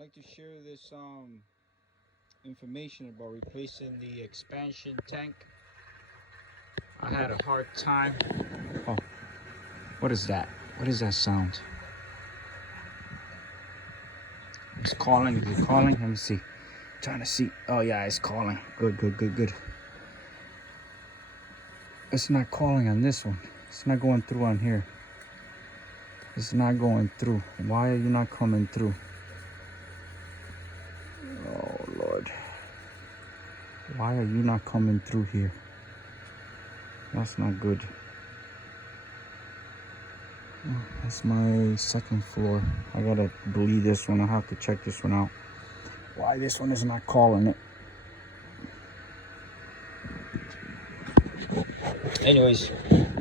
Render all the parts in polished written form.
like to share this information about replacing the expansion tank. I had a hard time. Oh, what is that? What is that sound? It's calling. Is it calling? Let me see. Trying to see. Oh yeah, it's calling. Good. It's not calling on this one. It's not going through on here. It's not going through. Why are you not coming through? Oh Lord. Why are you not coming through here? That's not good. Oh, that's my second floor. I gotta bleed this one. I have to check this one out. Why this one is not calling it? Anyways,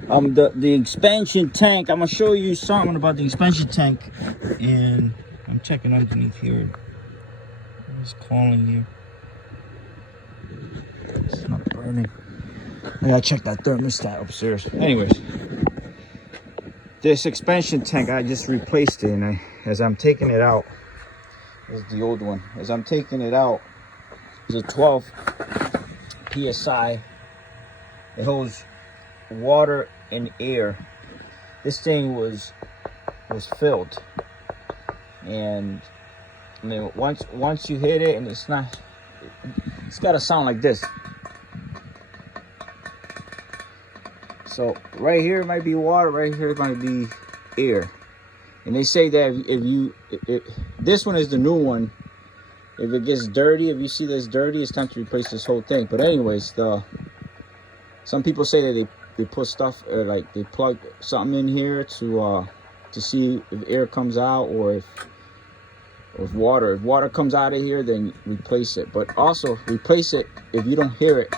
the expansion tank. I'm gonna show you something about the expansion tank, and I'm checking underneath here. It's calling you. It's not burning. I gotta check that thermostat upstairs. Anyways, this expansion tank, I just replaced it, and as I'm taking it out, this is the old one. As I'm taking it out, it's a 12 psi. It holds water and air. This thing was filled, and I mean, once you hit it, and it's gotta sound like this. So right here might be water, right here might be air. And they say that if this one is the new one, if it gets dirty, if you see this dirty, it's time to replace this whole thing. But anyways, some people say that they put stuff, like they plug something in here to see if air comes out, or if water comes out of here, then replace it. But also replace it if you don't hear it.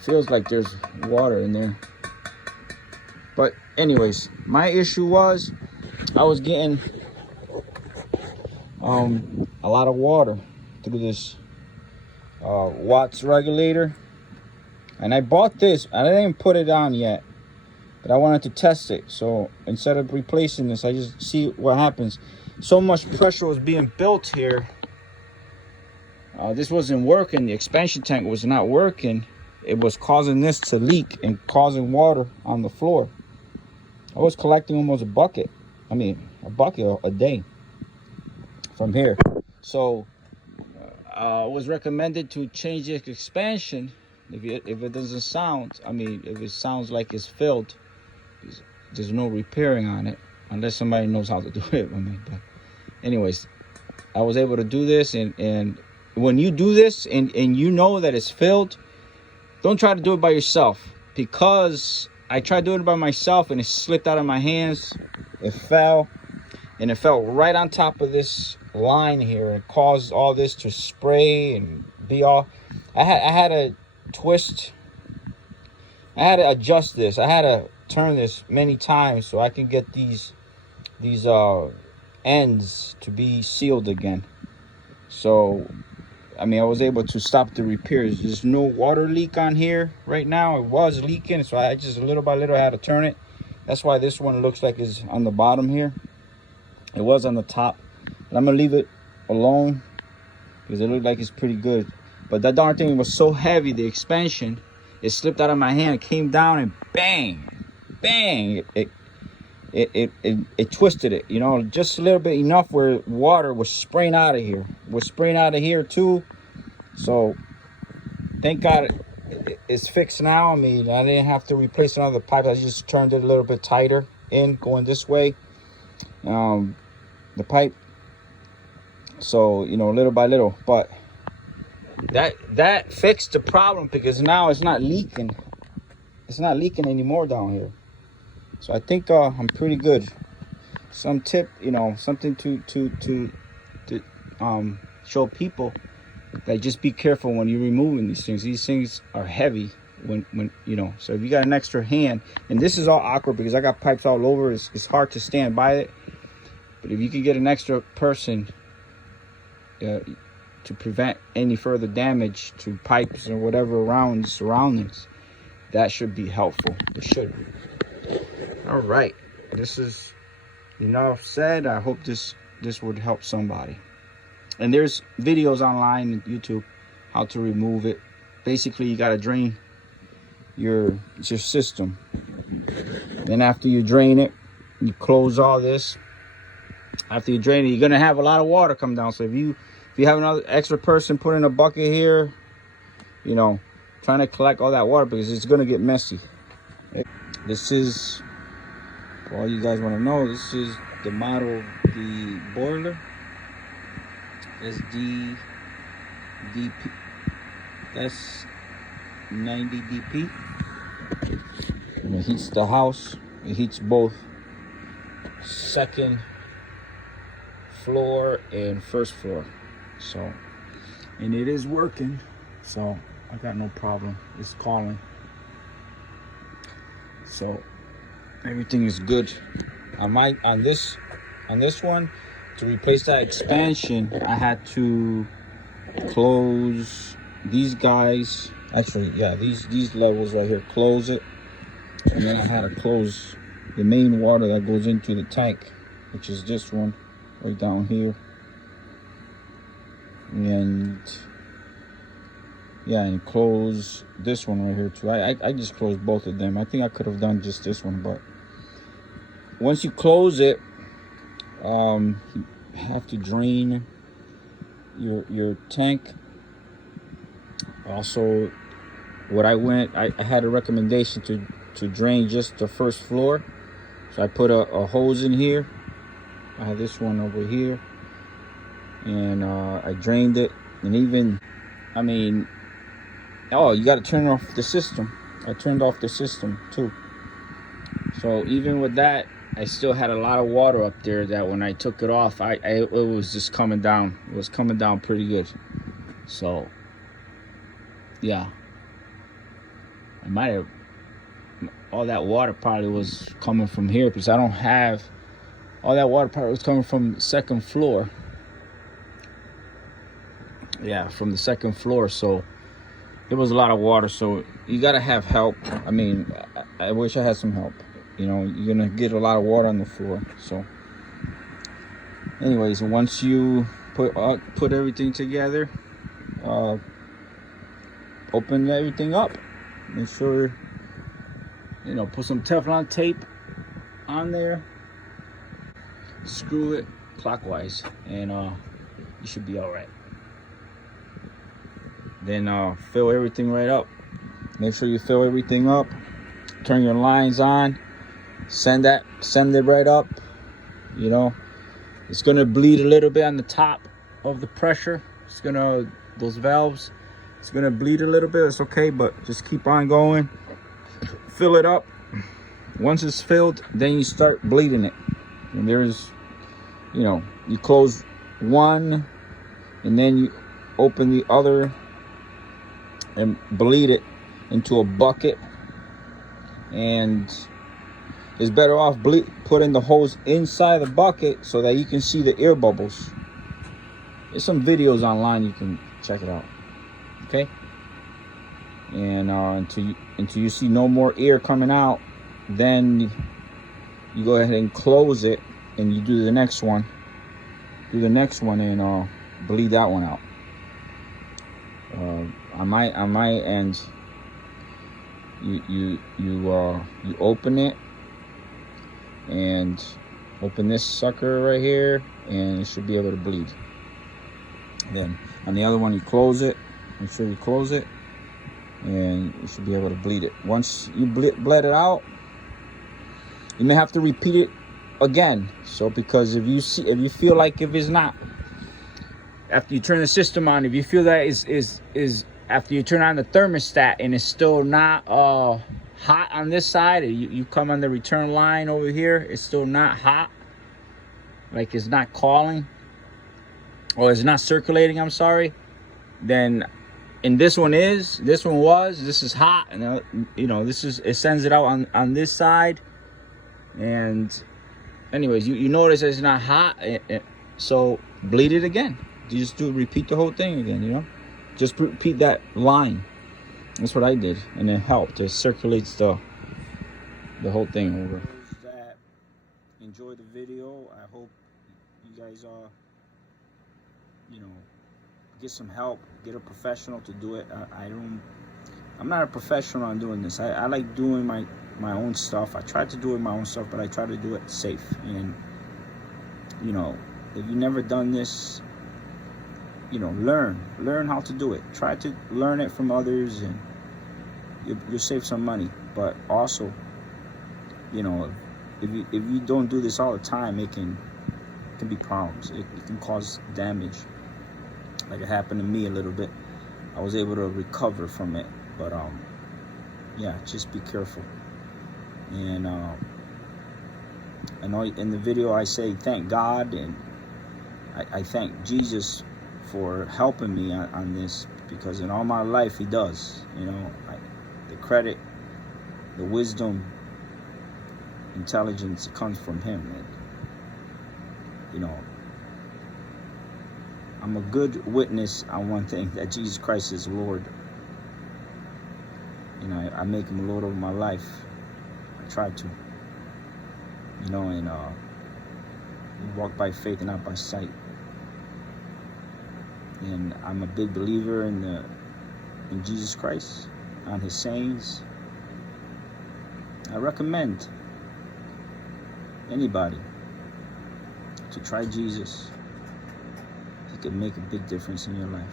Feels like there's water in there. But anyways, my issue was I was getting a lot of water through this watts regulator, and I bought this. I didn't put it on yet, but I wanted to test it. So instead of replacing this, I just see what happens. So much pressure was being built here. This wasn't working. The expansion tank was not working. It was causing this to leak and causing water on the floor. I was collecting almost a bucket a day from here. So it was recommended to change the expansion if it doesn't sound, if it sounds like it's filled, there's no repairing on it unless somebody knows how to do it. But anyways, I was able to do this, and when you do this and you know that it's filled, don't try to do it by yourself, because I tried doing it by myself and it slipped out of my hands. It fell, and it fell right on top of this line here, and caused all this to spray and be all. I had to twist. I had to adjust this. I had to turn this many times so I can get these ends to be sealed again. So I was able to stop the repairs. There's no water leak on here right now. It was leaking, so I just little by little had to turn it. That's why this one looks like it's on the bottom here. It was on the top. And I'm gonna leave it alone because it looked like it's pretty good. But that darn thing was so heavy, the expansion, it slipped out of my hand, it came down, and bang, it twisted it, just a little bit, enough where water was spraying out of here, too. So thank God it's fixed now. I didn't have to replace another pipe. I just turned it a little bit tighter going this way, the pipe. So little by little, but that fixed the problem, because now it's not leaking anymore down here. So I think I'm pretty good. Some tip, something to show people that just be careful when you're removing these things. These things are heavy when so if you got an extra hand, and this is all awkward because I got pipes all over. It's hard to stand by it. But if you can get an extra person to prevent any further damage to pipes or whatever around the surroundings, that should be helpful. It should be. All right, this is enough said. I hope this would help somebody. And there's videos online on YouTube how to remove it. Basically, you got to drain your system. Then after you drain it, you close all this. After you drain it, you're gonna have a lot of water come down. So if you have another extra person put in a bucket here, you know, trying to collect all that water, because it's gonna get messy. This is, for all you guys want to know, this is the model of the boiler. SD DP. That's 90 DP. And it heats the house. It heats both second floor and first floor. So, and it is working. So I got no problem. It's calling. So everything is good. On this one, to replace that expansion, I had to close these guys. Actually, yeah, these levels right here, close it. And then I had to close the main water that goes into the tank, which is this one right down here. And yeah, and close this one right here too. I just closed both of them. I think I could have done just this one, but once you close it, you have to drain your tank. Also, I had a recommendation to drain just the first floor. So I put a hose in here. I have this one over here. And I drained it. And even, I mean, oh, you got to turn off the system. I turned off the system too. So even with that, I still had a lot of water up there that when I took it off, it was just coming down. It was coming down pretty good. So, yeah. I might have, all that water probably was coming from here, because I don't have, all that water probably was coming from the second floor. Yeah, from the second floor. So there was a lot of water. So you got to have help. I mean, I wish I had some help. You know, you're going to get a lot of water on the floor. So anyways, once you put everything together, open everything up. Make sure, you know, put some Teflon tape on there. Screw it clockwise, and you should be all right. Then fill everything right up. Make sure you fill everything up. Turn your lines on. Send it right up. You know, it's gonna bleed a little bit on the top of the pressure. It's gonna, those valves, it's gonna bleed a little bit. It's okay, but just keep on going. Fill it up. Once it's filled, then you start bleeding it. And there's, you know, you close one, and then you open the other and bleed it into a bucket. And it's better off putting the hose inside the bucket so that you can see the air bubbles. There's some videos online, you can check it out. Okay? And until you see no more air coming out, then you go ahead and close it, and you do the next one. Do the next one and bleed that one out. On my end, you open it and open this sucker right here, and it should be able to bleed. Then on the other one, you close it. Make sure you close it, and you should be able to bleed it. Once you bled it out, you may have to repeat it again. So because if you feel like if it's not, after you turn the system on, if you feel that is after you turn on the thermostat and it's still not hot on this side, you come on the return line over here, it's still not hot, like it's not calling, or it's not circulating, I'm sorry, then, and this one is hot, and you know, it sends it out on this side. And anyways, you notice it's not hot, so bleed it again. You just repeat the whole thing again, you know, just repeat that line. That's what I did, and it helped. It circulates the whole thing over. enjoyed the video. I hope you guys you know, get some help, get a professional to do it. I'm not a professional on doing this. I like doing my own stuff. I try to do it my own stuff, but I try to do it safe. And you know, if you've never done this, you know, learn how to do it. Try to learn it from others, and you'll save some money. But also, you know, if you don't do this all the time, it can be problems. It can cause damage, like it happened to me a little bit. I was able to recover from it, but yeah, just be careful. And I know in the video I say thank God, and I thank Jesus for helping me on this, because in all my life He does. You know, the credit, the wisdom, intelligence, it comes from Him. And you know, I'm a good witness on one thing, that Jesus Christ is Lord. You know, I make Him Lord over my life. I try to. You know, and we walk by faith and not by sight. And I'm a big believer in Jesus Christ, on His sayings. I recommend anybody to try Jesus. He can make a big difference in your life.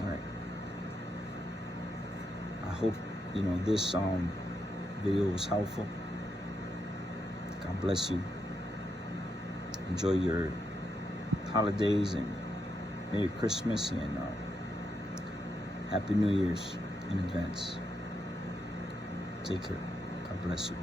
All right. I hope, you know, this video was helpful. God bless you. Enjoy your holidays, and Merry Christmas, and Happy New Year's in advance. Take care. God bless you.